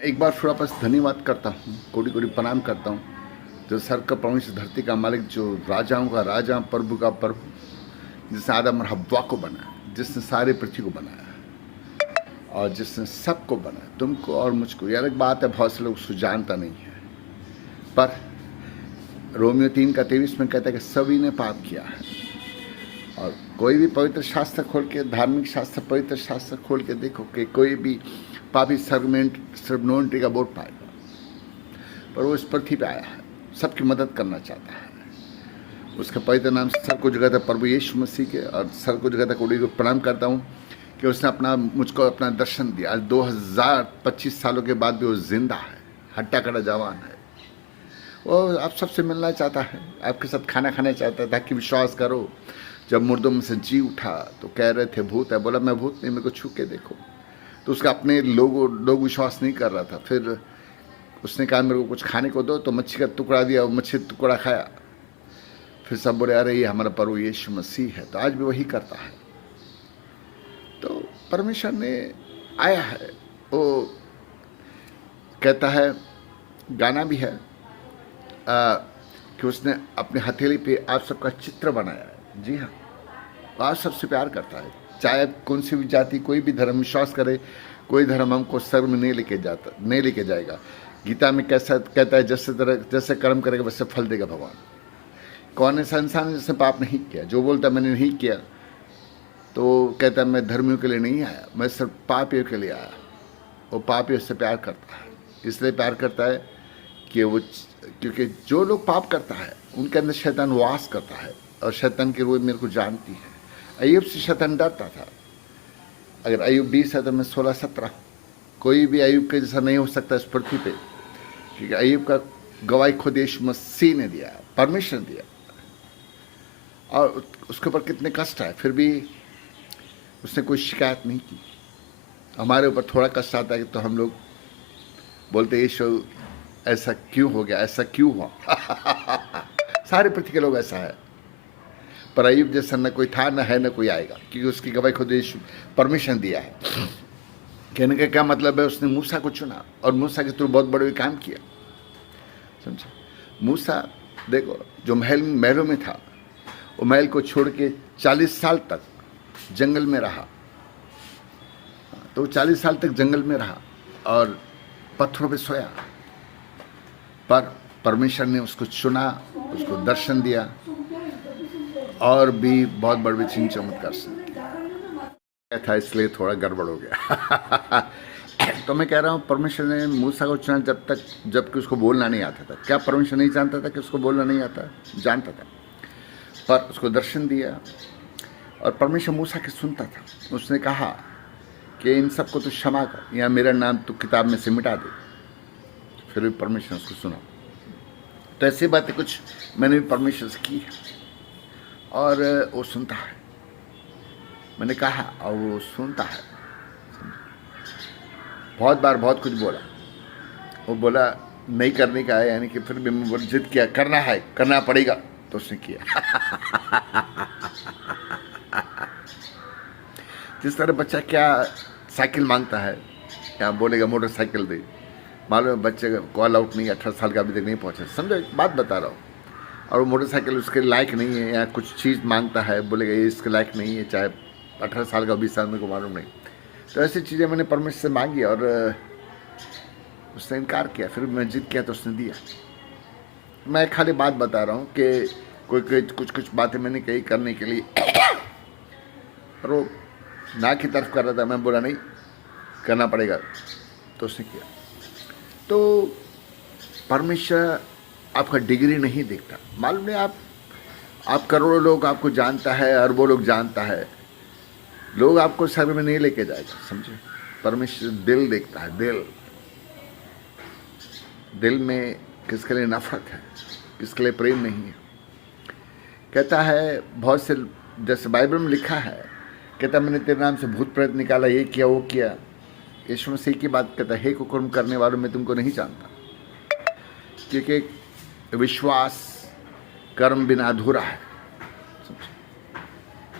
एक बार फिर वापस धन्यवाद करता हूँ, कोटि कोटि प्रणाम करता हूँ। जो सर का परमेश्वर, धरती का मालिक, जो राजाओं का राजा, प्रभु का प्रभु, जिसने आदम और हव्वा को बनाया, जिसने सारे पृथ्वी को बनाया और जिसने सबको बनाया, तुमको और मुझको। यह अलग बात है, बहुत से लोग उसको जानता नहीं है, पर रोमियो 3:23 में कहता है कि सभी ने पाप किया है। और कोई भी पवित्र शास्त्र खोल के, धार्मिक शास्त्र, पवित्र शास्त्र खोल के देखो कि कोई भी पापी सर्वनोन्ट्री का बोर्ड पाएगा, पर वो इस पृथ्वी पे आया है, सबकी मदद करना चाहता है। उसका पवित्र नाम सर को जगह था प्रभु यीशु मसीह के, और सर को जगह था कोटि को प्रणाम करता हूँ कि उसने मुझको अपना दर्शन दिया। आज 2025 सालों के बाद भी वो जिंदा है, हट्टा कड़ा जवान है। वो आप सबसे मिलना चाहता है, आपके साथ खाना खाना चाहता है, ताकि विश्वास करो। जब मुर्दों में से जी उठा तो कह रहे थे भूत है, बोला मैं भूत नहीं, मेरे को छू के देखो। तो उसका अपने लोग विश्वास नहीं कर रहा था। फिर उसने कहा मेरे को कुछ खाने को दो, तो मच्छी का टुकड़ा दिया, वो मच्छी टुकड़ा खाया। फिर सब बोले अरे ये हमारा प्रभु यीशु मसीह है। तो आज भी वही करता है। तो परमेश्वर ने आया है, वो कहता है, गाना भी है कि उसने अपने हथेली पे आप सबका चित्र बनाया है। जी हाँ, आप सबसे प्यार करता है, चाहे कौन सी भी जाति, कोई भी धर्म विश्वास करे, कोई धर्म हमको स्वर्ग में नहीं लेके जाएगा। गीता में कैसा कहता है, जैसे कर्म करेगा वैसे फल देगा भगवान। कौन ऐसा इंसान जिसने पाप नहीं किया? जो बोलता मैंने नहीं किया, तो कहता है मैं धर्मियों के लिए नहीं आया, मैं सिर्फ पापियों के लिए आया। वो पापियों से प्यार करता है, इसलिए प्यार करता है कि वो, क्योंकि जो लोग पाप करता है उनके अंदर शैतान वास करता है, और शैतान की रूह मेरे को जानती है। अय्यूब से शैतान डरता था। अगर अय्यूब 20 है तो मैं 16-17। कोई भी अय्यूब के जैसा नहीं हो सकता इस पृथ्वी पे, क्योंकि अय्यूब का गवाही खुद यीशु मसीह ने दिया, परमेश्वर दिया। और उसके ऊपर कितने कष्ट आए, फिर भी उसने कोई शिकायत नहीं की। हमारे ऊपर थोड़ा कष्ट आता है तो हम लोग बोलते यीशु ऐसा क्यों हो गया, ऐसा क्यों हुआ। सारे पृथ्वी के लोग ऐसा है, पर अय्यूब जैसा न कोई था, न है, न कोई आएगा, क्योंकि उसकी गवाही खुद यीशु परमिशन दिया है। कहने का क्या मतलब है, उसने मूसा को चुना और मूसा के थ्रू बहुत बड़े काम किया। समझे? मूसा देखो, जो महलों में था, वो महल को छोड़ के 40 साल तक जंगल में रहा। तो 40 साल तक जंगल में रहा और पत्थरों पे सोया, पर परमेश्वर ने उसको चुना, उसको दर्शन दिया, और भी बहुत बड़े चिन्ह चमत्कार से था, इसलिए थोड़ा गड़बड़ हो गया। तो मैं कह रहा हूँ, परमेश्वर ने मूसा को चुना जबकि उसको बोलना नहीं आता था। क्या परमेश्वर नहीं जानता था कि उसको बोलना नहीं आता? जानता था, पर उसको दर्शन दिया, और परमेश्वर मूसा की सुनता था। उसने कहा कि इन सबको तो क्षमा कर, या मेरा नाम तो किताब में से मिटा दे। फिर भी परमेश्वर ने उसको सुना। तो ऐसी बातें कुछ मैंने भी परमेश्वर से की है, और वो सुनता है। मैंने कहा और वो सुनता है। बहुत बार बहुत कुछ बोला, वो बोला नहीं करने का है, यानी कि फिर भी मैं जिद किया, करना है, करना पड़ेगा, तो उसने किया। जिस तरह बच्चा क्या साइकिल मांगता है, क्या बोलेगा मोटरसाइकिल दे, मालूम है बच्चे का कॉल आउट नहीं, 18 साल का अभी तक नहीं पहुंचा। समझो, एक बात बता रहा हूँ, और वो मोटरसाइकिल उसके लायक नहीं है, या कुछ चीज़ मांगता है, बोलेगा ये इसके लायक नहीं है, चाहे 18 साल का 20 साल, मेरे को मालूम नहीं। तो ऐसी चीज़ें मैंने परमेश्वर से मांगी और उसने इनकार किया। फिर मैं जिद किया तो उसने दिया। मैं खाली बात बता रहा हूँ कि कोई कुछ बातें मैंने कही करने के लिए, और वो ना की तरफ कर रहा था। मैं बोला नहीं, करना पड़ेगा, तो उसने किया। तो परमेश्वर आपका डिग्री नहीं देखता। मालूम नहीं, आप करोड़ों लोग आपको जानता है, अरबों लोग जानता है, लोग आपको स्वर्ग में नहीं लेके जाएगा। समझे? परमेश्वर दिल देखता है, दिल में किसके लिए नफरत है, किसके लिए प्रेम नहीं है। कहता है बहुत से, जैसे बाइबल में लिखा है, कहता मैंने तेरे नाम से भूत प्रेत निकाला, ये किया, वो किया। यीशु मसीह की बात कहता है, हे कुकर्म करने वालों, मैं तुमको नहीं जानता। क्योंकि विश्वास कर्म बिना अधूरा है।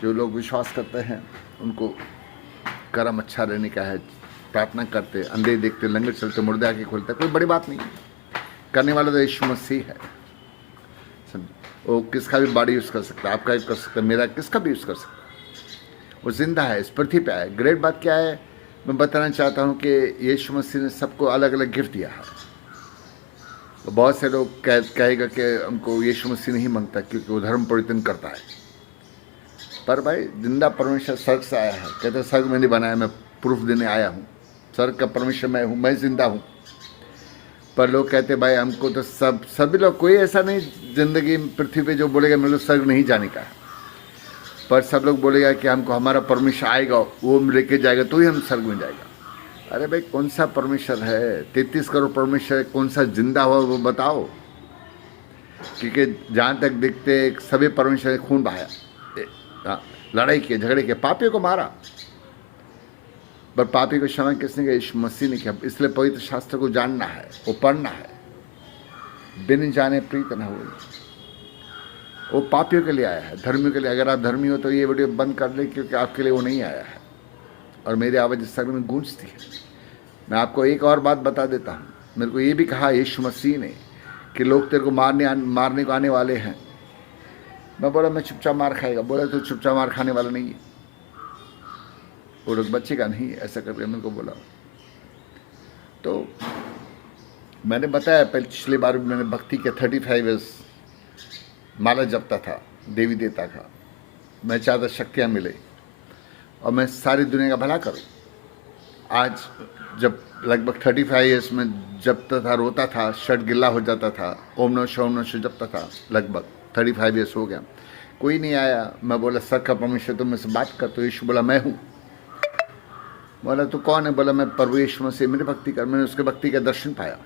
जो लोग विश्वास करते हैं उनको कर्म अच्छा रहने का है, प्रार्थना करते, अंधे देखते, लंगड़े चलते, मुर्दे आके खोलते, कोई बड़ी बात नहीं है। करने वाला तो यीशु मसीह है। वो किसका भी बॉडी यूज़ कर सकता है, आपका भी कर सकता है, मेरा किसका भी यूज़ कर सकता है। वो जिंदा है, इस पृथ्वी पे है। ग्रेट बात क्या है, मैं बताना चाहता हूँ कि यीशु मसीह ने सबको अलग अलग गिफ्ट दिया है। तो बहुत से लोग कहेगा कि हमको यीशु मसीह नहीं मांगता क्योंकि वो धर्म परिवर्तन करता है। पर भाई जिंदा परमेश्वर स्वर्ग से आया है, कहते स्वर्ग में नहीं बनाया, मैं प्रूफ देने आया हूँ। स्वर्ग का परमेश्वर मैं हूँ, मैं जिंदा हूँ। पर लोग कहते भाई हमको तो सभी लोग, कोई ऐसा नहीं जिंदगी पृथ्वी पे जो बोलेगा मेरे को स्वर्ग नहीं जाने का है। पर सब लोग बोलेगा कि हमको हमारा परमेश्वर आएगा, वो लेके जाएगा तो ही हम स्वर्ग में जाएगा। अरे भाई कौन सा परमेश्वर है? 33 करोड़ परमेश्वर, कौन सा जिंदा हुआ वो बताओ। क्योंकि जहाँ तक दिखते सभी परमेश्वर ने खून बहाया, लड़ाई किए, झगड़े किए, पापियों को मारा। पर पापी को क्षमा किसने किया? यीशु मसीह ने किया। इसलिए पवित्र शास्त्र को जानना है, वो पढ़ना है। बिन जाने प्रीत न हो, वो पापियों के लिए आया है, धर्मियों के लिए। अगर आप धर्मी हो तो ये वीडियो बंद कर ले, क्योंकि आपके लिए वो नहीं आया है और मेरी आवाज़ इस सर्ग में गूंजती है। मैं आपको एक और बात बता देता हूँ। मेरे को ये भी कहा यीशु मसीह ने कि लोग तेरे को मारने को आने वाले हैं। मैं बोला मैं चुपचाप मार खाएगा। बोला तो चुपचाप मार खाने वाला नहीं है, वो लोग बच्चे का नहीं, ऐसा करके मेरे को बोला। तो मैंने बताया पिछली बार मैंने भक्ति के 35 ईयर्स माला जपता था देवी देवता का। मैं चाहता शक्तियाँ मिले और मैं सारी दुनिया का भला करूं। आज जब लगभग 35 ईयर्स में जपता था, रोता था, शर्ट गिल्ला हो जाता था, ओम नमः शिवाय जपता था, लगभग 35 ईयर्स हो गया, कोई नहीं आया। मैं बोला सर का परमेश्वर तुम मुझसे बात कर, तो यीशु बोला मैं हूँ। बोला तू कौन है? बोला मैं प्रभु यीशु मसीह, मेरी भक्ति कर। मैंने उसके भक्ति का दर्शन पाया।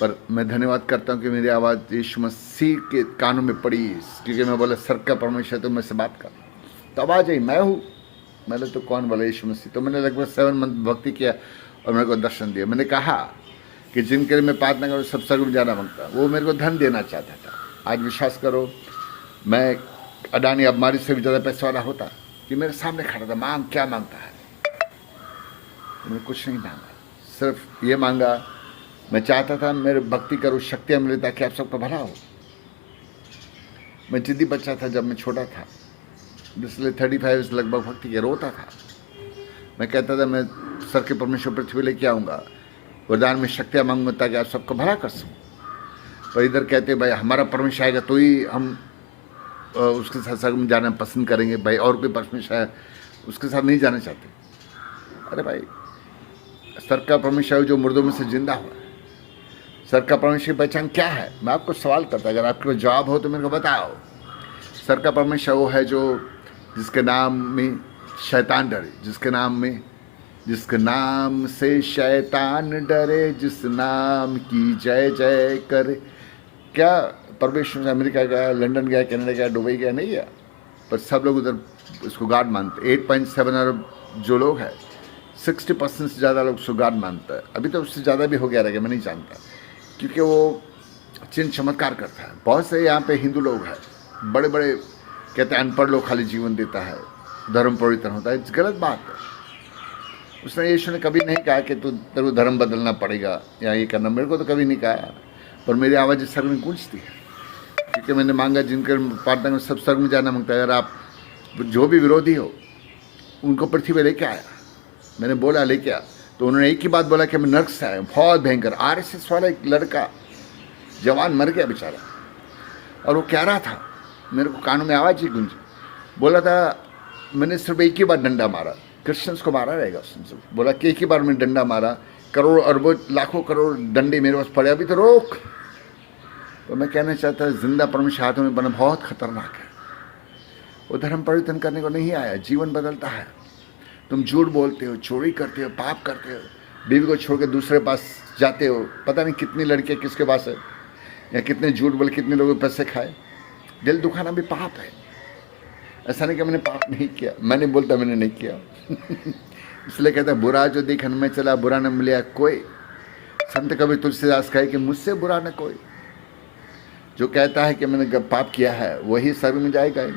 पर मैं धन्यवाद करता हूँ कि मेरी आवाज़ यीशु मसीह के कानों में पड़ी, क्योंकि मैं बोला सर का परमेश्वर तुम मुझसे बात कर, तो आवाज़ आई मैं हूँ। मैंने तो कौन बोला? यीशु मसीह। तो मैंने लगभग 7 मंथ भक्ति किया और मेरे को दर्शन दिया। मैंने कहा कि जिनके लिए मैं प्रार्थना करूँ सब स्वर्ग में जाना मांगता, वो मेरे को धन देना चाहता था। आज विश्वास करो, मैं अडानी अम्बानी से भी ज़्यादा पैसे वाला होता कि मेरे सामने खड़ा था, मांग क्या मांगता है? मैंने कुछ नहीं मांगा, सिर्फ ये मांगा, मैं चाहता था मेरे भक्ति करूँ, शक्तियाँ मिले ताकि आप सबका भला हो। मैं जिद्दी बच्चा था जब मैं छोटा था, इसलिए 35 लगभग भक्ति के रोता था। मैं कहता था मैं सर के परमेश्वर पृथ्वी लेके आऊँगा, वरदान में शक्तियाँ मांगूंगा ताकि आप सबको भला कर सकूँ। पर इधर कहते भाई हमारा परमेश्वर आएगा तो ही हम उसके साथ स्वर्ग में जाना पसंद करेंगे। भाई और कोई परमेश्वर है उसके साथ नहीं जाना चाहते। अरे भाई सर का परमेश्वर जो मुर्दों में से जिंदा हुआ है, सर का परमेश्वर की पहचान क्या है? मैं आपको सवाल करता, अगर आपके पास जवाब हो तो मेरे को बताओ। सर का परमेश्वर वो है जो जिसके नाम में शैतान डरे, जिसके नाम से शैतान डरे, जिस नाम की जय जय करे। क्या परमेश्वर अमेरिका गया, लंदन गया, कनाडा गया, दुबई गया? नहीं गया। पर सब लोग उधर उसको गॉड मानते। 8.7 अरब जो लोग हैं, 60% से ज़्यादा लोग उसको गॉड मानता है। अभी तो उससे ज़्यादा भी हो गया रहेगा, मैं नहीं जानता, क्योंकि वो चिन्ह चमत्कार करता है। बहुत से यहाँ पे हिंदू लोग हैं, बड़े बड़े कहते हैं अनपढ़ लोग खाली जीवन देता है, धर्म परिवर्तन होता है। गलत बात है। उसने यीशु ने कभी नहीं कहा कि तेरे को धर्म बदलना पड़ेगा या ये करना, मेरे को तो कभी नहीं कहा। पर मेरी आवाज़ इस सर्ग में गूंजती है, क्योंकि मैंने मांगा जिनके प्रार्थना में सब स्वर्ग में जाना मांगता है। अगर आप जो भी विरोधी हो उनको पृथ्वी पर लेके आया, मैंने बोला लेके आ, तो उन्होंने एक ही बात बोला कि मैं नर्क से आया, बहुत भयंकर। RSS वाला एक लड़का जवान मर गया बेचारा, और वो कह रहा था, मेरे को कानों में आवाज़ ही गूंजी, बोला था मैंने सिर्फ एक ही बार डंडा मारा, क्रिश्चियंस को मारा रहेगा उसने। बोला कि एक ही बार मैंने डंडा मारा, करोड़ अरबों लाखों करोड़ डंडे मेरे पास पड़े, अभी तो रोक। तो मैं कहना चाहता जिंदा परमेश्वर हाथों में बना बहुत खतरनाक है। वो धर्म परिवर्तन करने को नहीं आया, जीवन बदलता है। तुम झूठ बोलते हो, चोरी करते हो, पाप करते हो, बीवी को छोड़ के दूसरे पास जाते हो, पता नहीं कितनी लड़कियाँ किसके पास है, या कितने झूठ बोले, कितने लोगों के पैसे खाए। दिल दुखाना भी पाप है। ऐसा नहीं कि मैंने पाप नहीं किया, मैंने बोलता मैंने नहीं किया। इसलिए कहता है बुरा जो देखन में चला, बुरा न मिला कोई। संत कबीर तुलसीदास कहे कि मुझसे बुरा न कोई। जो कहता है कि मैंने पाप किया है वही स्वर्ग में जाएगा ही।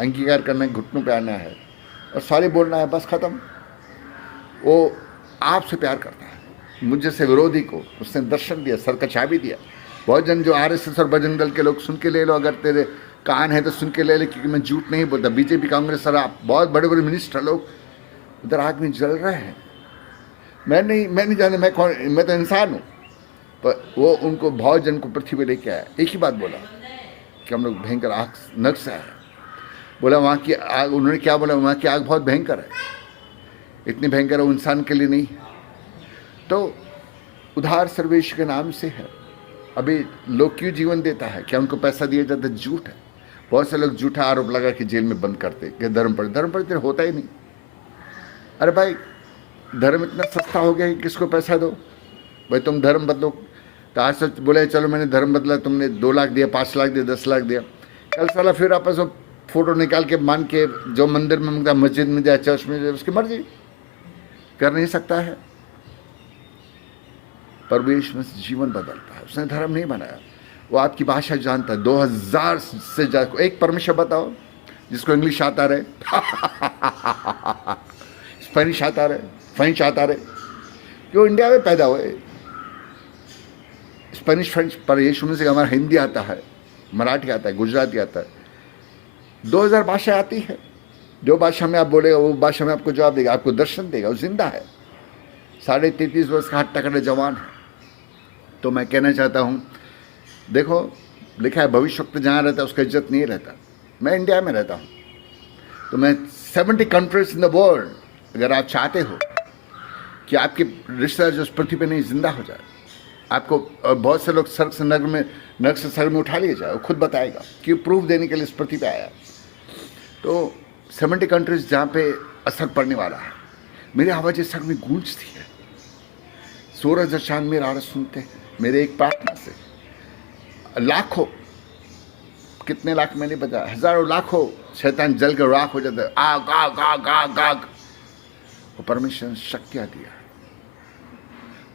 अंगीकार करना है, घुटनों पे आना है और सारे बोलना है, बस खत्म। वो आपसे प्यार करता है, मुझ जैसे विरोधी को उसने दर्शन दिया, सर का चाबी दिया। बहुत जन जो आरएसएस और बजरंग दल के लोग, सुन के ले लो, अगर तेरे कान है तो सुन के ले ले, क्योंकि मैं झूठ नहीं बोलता। बीजेपी, कांग्रेस और आप बहुत बड़े बड़े मिनिस्टर लोग उधर आग में जल रहे हैं। मैं नहीं जानता मैं कौन, मैं तो इंसान हूँ। पर वो उनको बहुत जन को पृथ्वी पे लेके आया, एक ही बात बोला कि हम लोग भयंकर आग नर्क से आए। बोला वहाँ की आग, उन्होंने क्या बोला, वहाँ की आग बहुत भयंकर है, इतनी भयंकर है वो इंसान के लिए नहीं। तो उधार सर्वेश के नाम से है। अभी लोग क्यों जीवन देता है, क्या उनको पैसा दिया जाता है? झूठ है। बहुत से लोग झूठा आरोप लगा के जेल में बंद करते कि धर्म परिवर्तन होता ही नहीं। अरे भाई, धर्म इतना सस्ता हो गया कि किसको पैसा दो भाई, तुम धर्म बदलो। तो आज सच बोले चलो मैंने धर्म बदला, तुमने 2 लाख दिया, 5 लाख दिया, 10 लाख दिया, कल साला फिर आपस में फोटो निकाल के मान के जो मंदिर में मंगता, मस्जिद में जाए, चर्च में जाए, उसकी मर्जी, कर नहीं सकता है। परमेश्वर में जीवन बदलता है, उसने धर्म नहीं बनाया। वो आपकी भाषा जानता है, 2000 से ज्यादा। एक परमेश्वर बताओ जिसको इंग्लिश आता रहे, स्पेनिश आता रहे, फ्रेंच आता रहे, क्यों इंडिया में पैदा हुए स्पेनिश फ्रेंच, पर यीशु मसीह हमारा हिंदी आता है, मराठी आता है, गुजराती आता है, 2000 भाषा आती है। जो भाषा में आप बोलेगा वो भाषा में आपको जवाब देगा, आपको दर्शन देगा। वो जिंदा है, 33.5 वर्ष का हट्टा कट्टा जवान है। तो मैं कहना चाहता हूँ, देखो लिखा है भविष्यवक्ता जहाँ रहता है उसका इज्जत नहीं रहता। मैं इंडिया में रहता हूँ, तो मैं 70 कंट्रीज इन द वर्ल्ड, अगर आप चाहते हो कि आपके रिश्तेदार जो उस पृथ्वी पे नहीं जिंदा हो जाए, आपको बहुत से लोग स्वर्ग से नर्क से स्वर्ग में उठा लिए जाए, वो खुद बताएगा कि प्रूफ देने के लिए इस पृथ्वी पे आया। तो 70 कंट्रीज जहाँ पे असर पड़ने वाला है, मेरी आवाज़ इस स्वर्ग में गूंजती है। सूरज और चांद मेरा आवाज़ सुनते हैं मेरे एक प्रार्थना से। लाखों, कितने लाख मैंने बताया, हजारों लाखों शैतान जल कर राख हो जाता है। आग आग आग आग आग। वो परमेश्वर ने शक्तियाँ दिया।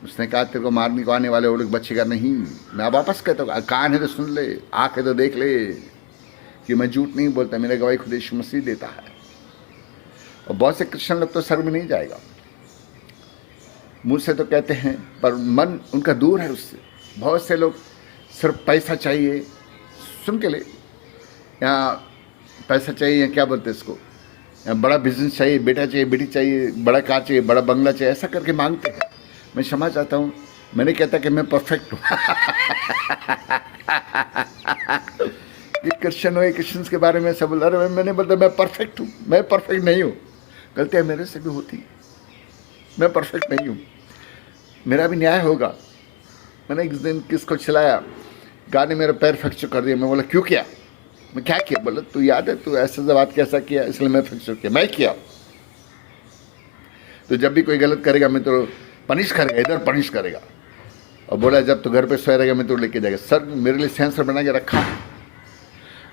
उसने कहा तेरे को मारने को आने वाले वो लोग बचेगा नहीं। मैं वापस कहता हूँ, कान है तो सुन ले, आँख है तो देख ले कि मैं झूठ नहीं बोलता। मेरा गवाही खुद यीशु मसीह देता है। और बहुत से क्रिश्चियन लोग तो स्वर्ग में नहीं जाएगा, मुझसे तो कहते हैं, पर मन उनका दूर है उससे। बहुत से लोग सिर्फ पैसा चाहिए, सुन के ले, या पैसा चाहिए, या क्या बोलते हैं इसको, या बड़ा बिजनेस चाहिए, बेटा चाहिए, बेटी चाहिए, बड़ा कार चाहिए, बड़ा बंगला चाहिए, ऐसा करके मांगते हैं। मैं क्षमा चाहता हूँ, मैंने कहता कि मैं परफेक्ट हूँ। ये क्रिश्चियन हो, क्रिश्चियंस के बारे में सब बोल रहे, मैंने बोलता मैं परफेक्ट हूँ। मैं परफेक्ट नहीं हूँ, गलतियाँ मेरे से भी होती है, मैं परफेक्ट नहीं हूँ, मेरा भी न्याय होगा। मैंने एक दिन किसको चिल्लाया, गाने मेरा पैर फ्रैक्चर कर दिया। मैं बोला क्यों किया? मैं क्या किया? बोला तू याद है, तू ऐसा बात कैसा किया, इसलिए मैं फ्रैक्चर किया। मैं किया? तो जब भी कोई गलत करेगा मैं तो पनिश करेगा, इधर पनिश करेगा। और बोला जब तू घर पे सोया रहेगा मैं तो लेके जाएगा। सर मेरे लिए सेंसर बना के रखा है।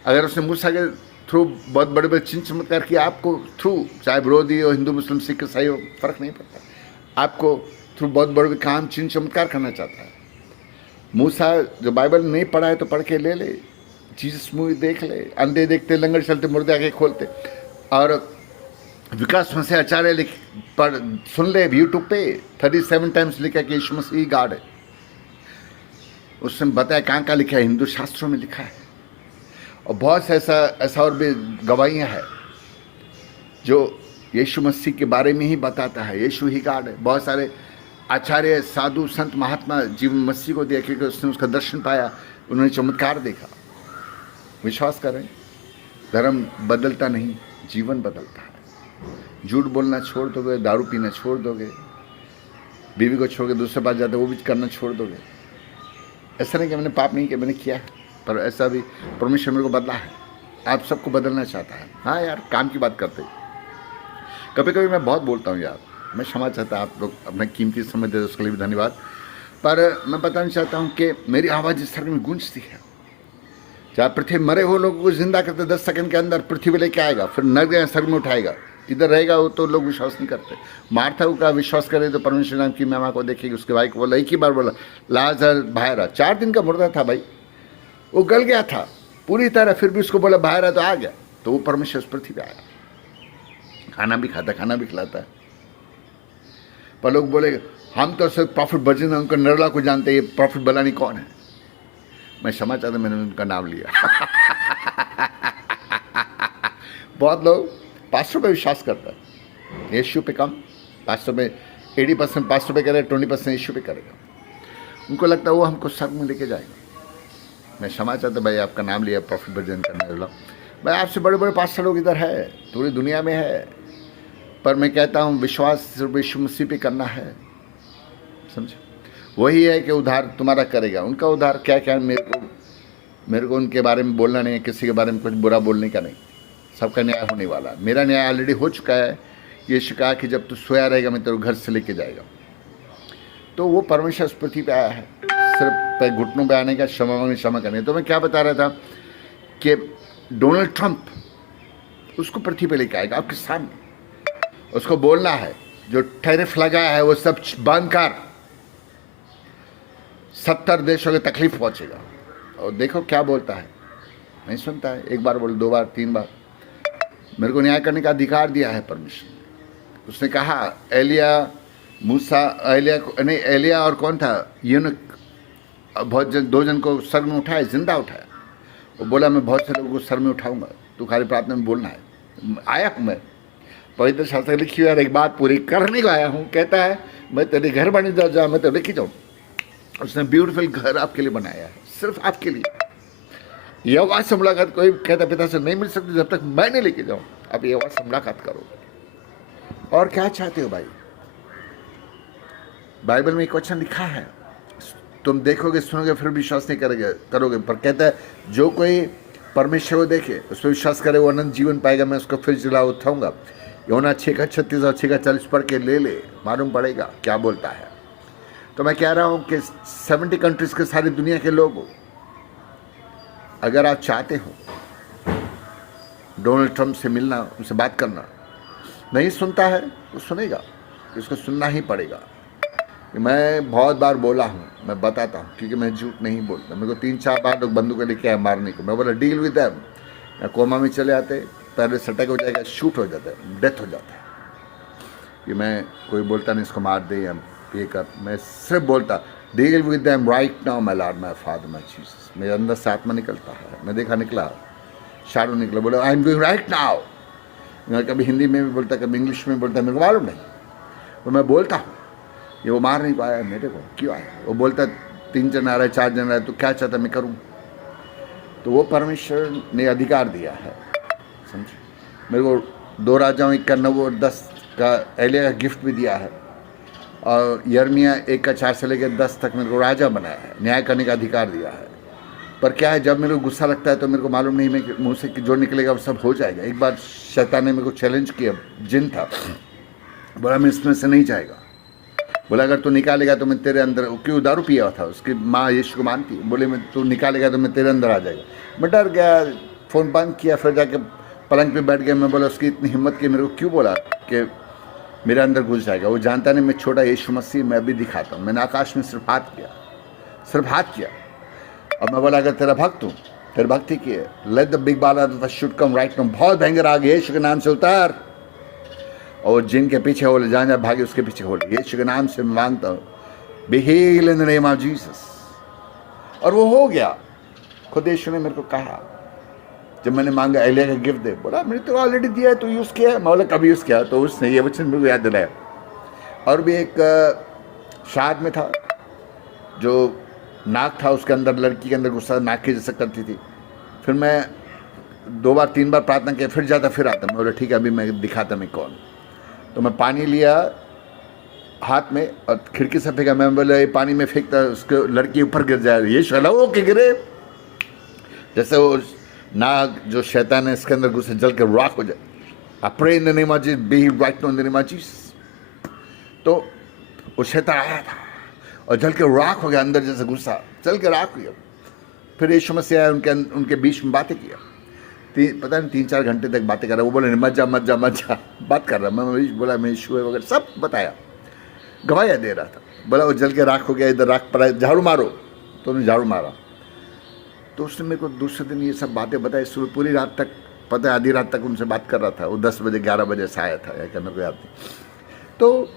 अगर उसने मूसा के थ्रू बहुत बड़े बड़े चिन्ह चमत्कार किया, आपको थ्रू, चाहे विरोधी हो, हिंदू मुस्लिम सिख ईसाई हो, फर्क नहीं पड़ता, आपको थ्रू बहुत बड़े काम चिन्ह चमत्कार करना चाहता है। मूसा जो बाइबल नहीं पढ़ा है तो पढ़ के ले ले, जीसस मूवी देख ले, अंधे देखते, लंगड़ चलते, मुर्दे आके खोलते। और विकास से आचार्य पर सुन ले यूट्यूब पे, 37 टाइम्स लिखा कि यीशु मसीह गॉड है। उसने बताया कहाँ लिखा है, हिंदू शास्त्रों में लिखा है। और बहुत से ऐसा और भी गवाहियाँ हैं जो यीशु मसीह के बारे में ही बताता है, यीशु ही गॉड है। बहुत सारे आचार्य, साधु, संत, महात्मा जीवन मसीह को देखे कि उसने उसका दर्शन पाया, उन्होंने चमत्कार देखा। विश्वास करें, धर्म बदलता नहीं, जीवन बदलता है। झूठ बोलना छोड़ दोगे, दारू पीना छोड़ दोगे, बीवी को छोड़ के दूसरे पास जाते वो भी करना छोड़ दोगे। ऐसा नहीं कि मैंने पाप नहीं किया, मैंने किया है, पर ऐसा भी परमेश्वर मेरे को बदला है। आप सबको बदलना चाहता है। हाँ यार, काम की बात करते, कभी कभी मैं बहुत बोलता हूँ यार, मैं क्षमा चाहता, आप लोग अपना कीमती समय दे, उसके लिए भी धन्यवाद। पर मैं बताना चाहता हूँ कि मेरी आवाज़ इस स्वर्ग में गूंजती है। चाहे पृथ्वी मरे हो लोगों को जिंदा करते 10 सेकंड के अंदर पृथ्वी लेके आएगा, फिर नर्क या स्वर्ग में उठाएगा। इधर रहेगा वो तो लोग विश्वास नहीं करते। मार्था का विश्वास करे तो परमेश्वर नाम की महिमा को देखेगी। उसके भाई को बोला, एक ही बार बोला लाजर बाहर आ। 4 दिन का मुर्दा था भाई, वो गल गया था पूरी तरह, फिर भी उसको बोला बाहर आ तो आ गया। तो वो परमेश्वर उस पृथ्वी पे आया, खाना भी खाता, खाना भी खिलाता है। पर लोग बोले हम तो सिर्फ प्रॉफिट वर्जिन उनका निर्मला को जानते हैं, ये प्रॉफिट बलानी कौन है। मैं क्षमा चाहता, मैंने उनका नाम लिया। बहुत लोग पास्टर पे विश्वास करता है, यीशु पे कम, पास्टर पे 80% पास्टर पे करे, 20% यीशु पे करेगा। उनको लगता है वो हमको स्वर्ग में लेके जाएगा। मैं क्षमा चाहता भाई, आपका नाम लिया प्रॉफिट वर्जिन करने वाला भाई, आपसे बड़े बड़े पास्टर लोग इधर है, पूरी दुनिया में है, पर मैं कहता हूँ विश्वास सिर्फ यीशु मसीह पे करना है, समझे। वही है कि उद्धार तुम्हारा करेगा, उनका उद्धार क्या क्या, मेरे को उनके बारे में बोलना नहीं है, किसी के बारे में कुछ बुरा बोलने का नहीं। सबका न्याय होने वाला, मेरा न्याय ऑलरेडी हो चुका है। यीशु कहा कि जब तू सोया रहेगा मैं तेरे घर से लेके जाएगा। तो वो परमेश्वर इस पृथ्वी पे आया है सिर्फ पे घुटनों पे आने का, क्षमा मांगने, क्षमा करने। तो मैं क्या बता रहा था कि डोनाल्ड ट्रंप उसको पृथ्वी पे लेके आएगा आपके सामने। उसको बोलना है जो टैरिफ लगाया है वो सब बंद कर, 70 देशों को तकलीफ पहुंचेगा। और देखो क्या बोलता है, नहीं सुनता है। एक बार बोल, 2 बार, 3 बार। मेरे को न्याय करने का अधिकार दिया है परमेश्वर ने। उसने कहा एलिया, मूसा, एलिया और कौन था, यूनुक, बहुत जन, 2 जन को सर में उठाया, जिंदा उठाया। वो बोला मैं बहुत से लोगों को सर में उठाऊंगा, तू खाली प्रार्थना में बोलना है। आया हूँ मैं, पवित्र शास्त्र लिखी हुई है, एक बात पूरी करने को आया हूँ। कहता है मैं तेरे घर बने जा, मैं तो लेके जाऊँ। उसने ब्यूटीफुल घर आपके लिए बनाया है, सिर्फ आपके लिए। यह आवाज से मुलाकात कोई कहता पिता से नहीं मिल सकती जब तक मैं नहीं लेके जाऊँ। अब ये आवाज से मुलाकात करोगे। और क्या चाहते हो भाई, बाइबल में एक वचन लिखा है, तुम देखोगे सुनोगे फिर विश्वास नहीं करोगे। पर कहता है जो कोई परमेश्वर को देखे उस पर विश्वास करे वो अनंत जीवन पाएगा, मैं उसको फिर जिला उठाऊंगा। योना 6:36 और 6:40 पढ़ के ले, मालूम पड़ेगा क्या बोलता है। तो मैं कह रहा हूँ कि 70 कंट्रीज के सारी दुनिया के लोग, अगर आप चाहते हो डोनाल्ड ट्रंप से मिलना, उनसे बात करना, नहीं सुनता है तो सुनेगा, इसको सुनना ही पड़ेगा। मैं बहुत बार बोला हूँ, मैं बताता हूँ, क्योंकि मैं झूठ नहीं बोलता। मेरे को 3-4 बार लोग बंदूक लेके आए मारने को, मैं बोला डील विद देम, या कोमा में चले आते, पहले सटक हो जाएगा, शूट हो जाता है, डेथ हो जाता है। कि मैं कोई बोलता नहीं इसको मार दे या ये कर, मैं सिर्फ बोलता deal with them right now my Lord my father my Jesus. मेरे अंदर से आत्मा निकलता है, मैं देखा निकला, शाडो निकला, बोला I am going right now. मैं कभी हिंदी में भी बोलता, कभी इंग्लिश में बोलता, मेरे को मालूम नहीं, तो मैं बोलता हूँ। ये वो मार नहीं पाया मेरे को, क्यों आया? वो बोलता 3 जन आ रहा है, 4 जन आ रहा है, तो क्या चाहता मैं करूँ? तो वो परमेश्वर ने अधिकार दिया है, समझे। मेरे को 2 राजाओं 1 का 9 और 10 का एलिया का गिफ्ट भी दिया है, और यर्मिया 1 का 4 से लेकर 10 तक मेरे को राजा बनाया है, न्याय करने का अधिकार दिया है। पर क्या है, जब मेरे को गुस्सा लगता है तो मेरे को मालूम नहीं मैं मुँह से जो निकलेगा वो सब हो जाएगा। एक बार शैतान ने मेरे को चैलेंज किया, जिन था, बोला मैं इसमें से नहीं जाएगा, बोला अगर तू निकालेगा तो मैं तेरे अंदर, क्यों दारू पिया हुआ था, उसकी माँ यीशु को मानती, बोले मैं तू निकालेगा तो मैं तेरे अंदर आ जाएगा। मैं डर गया, फ़ोन बंद किया, फिर जाके पलंग पे बैठ गया। मैं बोला उसकी इतनी हिम्मत की, मेरे को क्यों बोला कि मेरे अंदर घुस जाएगा। वो जानता नहीं मैं छोटा यीशु मसीह, मैं अभी दिखाता हूँ। मैंने आकाश में सिर्फ हाथ किया, और मैं बोला अगर तेरा भक्त हूँ, तेरे भक्ति की है, लेट द बिग बाल शुड कम राइट नाउ। बहुत भयंकर आ गया, यीशु के नाम से उतार। और जिनके पीछे हो ले, जहाँ भागे उसके पीछे हो ले, यीशु के नाम से मांगता हूँ, be healed in the name of Jesus. और वो हो गया। खुद यीशु ने मेरे को कहा, जब मैंने मांगा एलिया का गिफ्ट दे, बोला मैंने तो ऑलरेडी दिया है, तो यूज़ किया है। मैं बोला कभी यूज़ किया? तो उसने ये वचन मेरे को याद दिलाया। और भी एक शाद में था, जो नाक था उसके अंदर, लड़की के अंदर गुस्सा नाक की जैसा करती थी। फिर मैं 2 बार 3 बार प्रार्थना किया, फिर जाता फिर आता। मैं बोला ठीक है, अभी मैं दिखाता मैं कौन। तो मैं पानी लिया हाथ में और खिड़की से फेंका। मैं बोला ये पानी में फेंकता, उसके लड़की ऊपर गिर जाए, ये शलो के गिरे, जैसे वो नाग जो शैतान है इसके अंदर घुसे, जल के राख हो जाए। I pray in the name of Jesus, be right now in the name of Jesus. तो वो शैतान आया था और जल के राख हो गया, अंदर जैसे घुसा, जल के राख हो गया। फिर यीशु मसीह आया, उनके बीच में बातें किया। पता नहीं 3-4 घंटे तक बातें कर रहा। वो बोले मत जा बात कर रहा। मैं बोला मैं यीशु है वगैरह सब बताया, गवाहियाँ दे रहा था। बोला वो जल के राख हो गया, इधर राख पर झाड़ू मारो, तो उन्होंने झाड़ू मारा। तो उसने मेरे को दूसरे दिन ये सब बातें बताई। सुबह पूरी रात तक, पता है आधी रात तक उनसे बात कर रहा था। वो 10 बजे 11 बजे से आया था, या क्या मेरे को याद नहीं। तो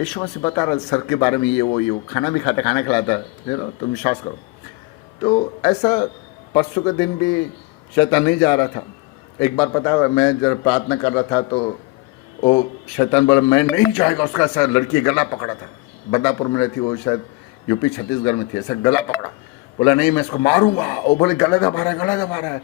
यीशु मसीह बता रहा सर के बारे में, ये वो खाना भी खाता, खाना खिलाता है, तुम विश्वास करो। तो ऐसा परसों के दिन भी शैतान नहीं जा रहा था। एक बार पता है मैं जब प्रार्थना कर रहा था तो वो शैतान बोला मैं नहीं जाएगा, उसका ऐसा लड़की गला पकड़ा था, बदलापुर में रहती, वो शायद यूपी छत्तीसगढ़ में थी, ऐसा गला पकड़ा, बोला नहीं मैं इसको मारूंगा। वो बोले गला दबा रहा है, गला दबा रहा है।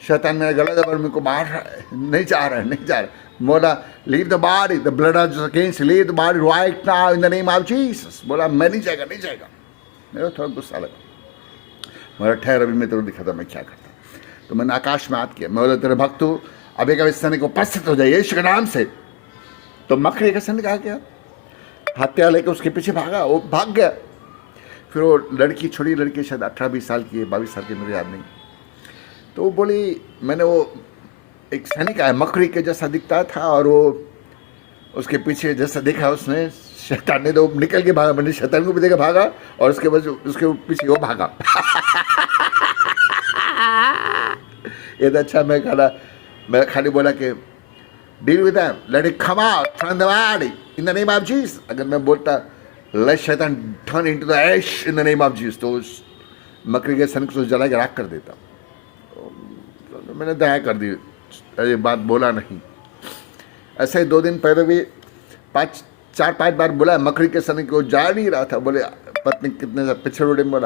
शैतान मेरा गला दबा मेरे को मार रहा है, नहीं जा रहा है, नहीं जा रहा है। बोला leave the body, the blood of against, leave the body right now in the name of Jesus. बोला मैं नहीं जाएगा, नहीं जाएगा। मेरा थोड़ा गुस्सा लगा, मेरा ठहर अभी मैं तेरे दिखाता मैं क्या करता। तो मैंने आकाश में हाथ किया, मैं बोला तेरे भक्त हूँ, अभी कभी सैनिक को उपस्थित हो जाए यीशु के नाम से। तो मकड़ी का सैनिक आ गया, हत्या लेकर उसके पीछे भागा, वो भाग गया। फिर वो लड़की, छोटी लड़की, शायद 18-20 साल की है, 22 साल की, मुझे याद नहीं। तो वो बोली, मैंने वो एक सैनिक आया, मकड़ी के जैसा दिखता था, और वो उसके पीछे जैसा देखा उसने, शैतान ने, तो निकल के भागा। मैंने शैतान को भी देखा भागा, और उसके बाद उसके पीछे वो भागा। ये तो अच्छा, मैं खाली बोला कि deal with them, let it come out from the body in the name of Jesus. अगर मैं बोलता लेट शैतान turn into the ash in the name of Jesus, तो उस मकड़ी के सैनिक को जला के राख कर देता। तो मैंने दया कर दी, ये बात बोला नहीं। ऐसे ही 2 दिन पहले भी 4-5 बार बोला, मकड़ी के सैनिक को जा नहीं रहा था। बोले पत्नी कितने पिछले रोडे में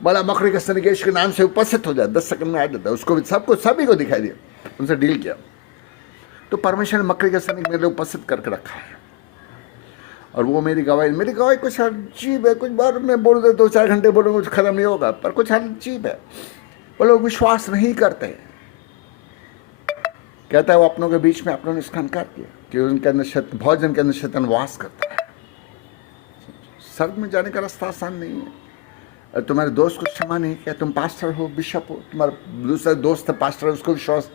बोला मकड़ी के सैनिक यीशु के नाम से उपस्थित हो जाए, 10 सेकंड में आ जाता है। उसको भी सभी को दिखाई दिया, उनसे डील किया। तो परमेश्वर ने मकड़ी का सैनिक मेरे लिए उपस्थित करके रखा है, और वो मेरी गवाही कुछ अजीब है। कुछ बार मैं बोल दे 2-4 घंटे बोलूँगा, कुछ खत्म नहीं होगा, पर कुछ अजीब है। वो लोग विश्वास नहीं करते। कहता है वो अपनों के बीच में अपनों ने इसका इनकार किया कि उनके अंदर बहुत जन के अंदर शैतान वास करता है। स्वर्ग में जाने का रास्ता आसान नहीं है। तुम्हारे दोस्त को क्षमा नहीं किया, तुम पास्टर हो, बिशप हो, तुम्हारा दूसरा दोस्त है पास्टर है, उसको विश्वास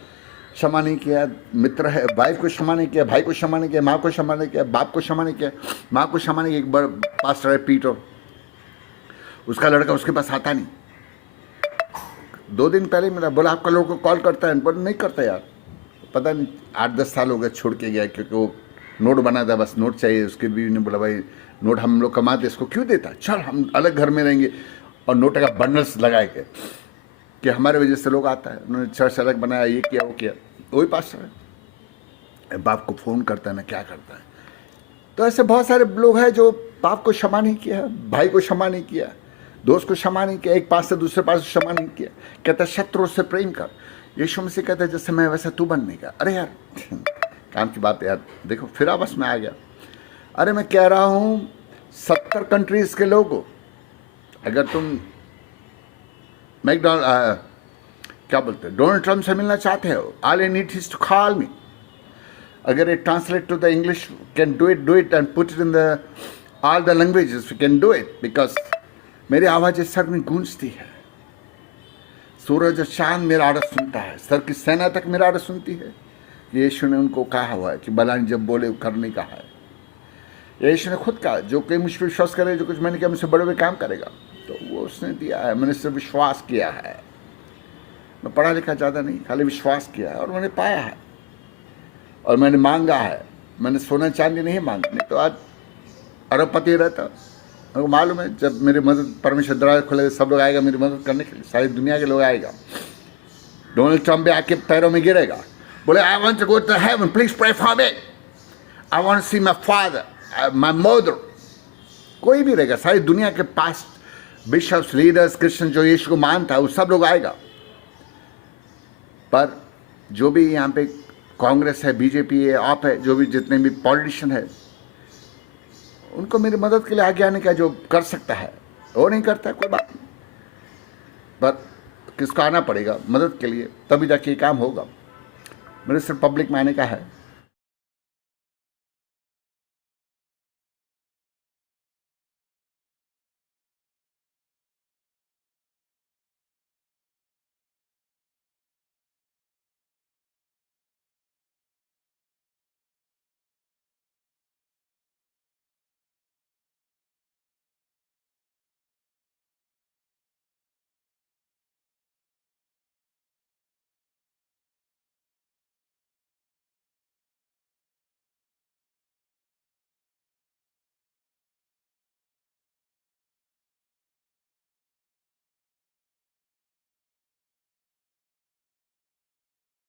क्षमा नहीं किया, मित्र है, वाइफ को क्षमा नहीं किया, भाई को क्षमा नहीं किया, माँ को क्षमा नहीं किया, बाप को क्षमा नहीं किया, माँ को क्षमा नहीं किया। एक बार पास्टर है पीटर, उसका लड़का उसके पास आता नहीं। 2 दिन पहले मेरा बोला आपका लड़का कॉल करता है, बोला नहीं करता यार, पता नहीं 8-10 साल हो गए, छोड़ के गया, क्योंकि वो नोट बना था, बस नोट चाहिए। उसके बीवी ने बोला भाई नोट हम लोग कमाते, इसको क्यों देता, चल हम अलग घर में रहेंगे। और नोट का बंडल्स लगाए के कि हमारे वजह से लोग आता है, उन्होंने चर्च अलग बनाया, ये किया वो किया। वही पास्टर है, बाप को फ़ोन करता है ना, क्या करता है। तो ऐसे बहुत सारे लोग हैं जो बाप को क्षमा नहीं किया, भाई को क्षमा नहीं किया, दोस्त को क्षमा नहीं किया, एक पास से दूसरे पास क्षमा नहीं किया। कहता है शत्रु से प्रेम कर। यीशु मसीह कहता है जैसे मैं वैसा तू बनने का। अरे यार काम की बात है यार, देखो फिर आपस में आ गया। अरे मैं कह रहा हूँ 70 कंट्रीज़ के लोगों, अगर तुम क्या बोलते हैं, डोनाल्ड ट्रम्प से मिलना चाहते हो, all you need is to call me. अगर ये translate to the English can do it and put it in the all the languages, we can do it, because मेरी आवाज़ इस सर में गूंजती है। सूरज और चांद मेरा आवाज़ सुनता है, सर की सेना तक मेरा आवाज़ सुनती है। यीशु ने उनको कहा हुआ है कि बलान जब बोले करने का है। यीशु ने खुद कहा जो कोई मुझ पर विश्वास करे, जो कुछ मैंने किया मुझसे बड़े बड़े काम करेगा, तो वो उसने दिया है। मैंने सिर्फ विश्वास किया है, मैं पढ़ा लिखा ज़्यादा नहीं, खाली विश्वास किया है और मैंने पाया है। और मैंने मांगा है, मैंने सोना चांदी नहीं मांगा, नहीं तो आज अरबपति रहता। मेरे को मालूम है जब मेरी मदद, परमेश्वर दरवाजा खोले, सब लोग आएगा मेरी मदद करने के लिए, सारी दुनिया के लोग आएगा। डोनाल्ड ट्रम्प भी आके पैरों में गिरेगा, बोले I want to go to heaven, please pray for me, I want to see my father, my mother. कोई भी रहेगा, सारी दुनिया के पास बिशप्स, लीडर्स, क्रिश्चियन जो यीशु को मानता है वो सब लोग आएगा। पर जो भी यहाँ पे कांग्रेस है, बीजेपी है, आप है, जो भी जितने भी पॉलिटिशियन है, उनको मेरी मदद के लिए आगे आने का जो कर सकता है वो नहीं करता, कोई बात नहीं, पर किसको आना पड़ेगा मदद के लिए, तभी जाके ये काम होगा। मेरे सिर्फ पब्लिक में आने का है।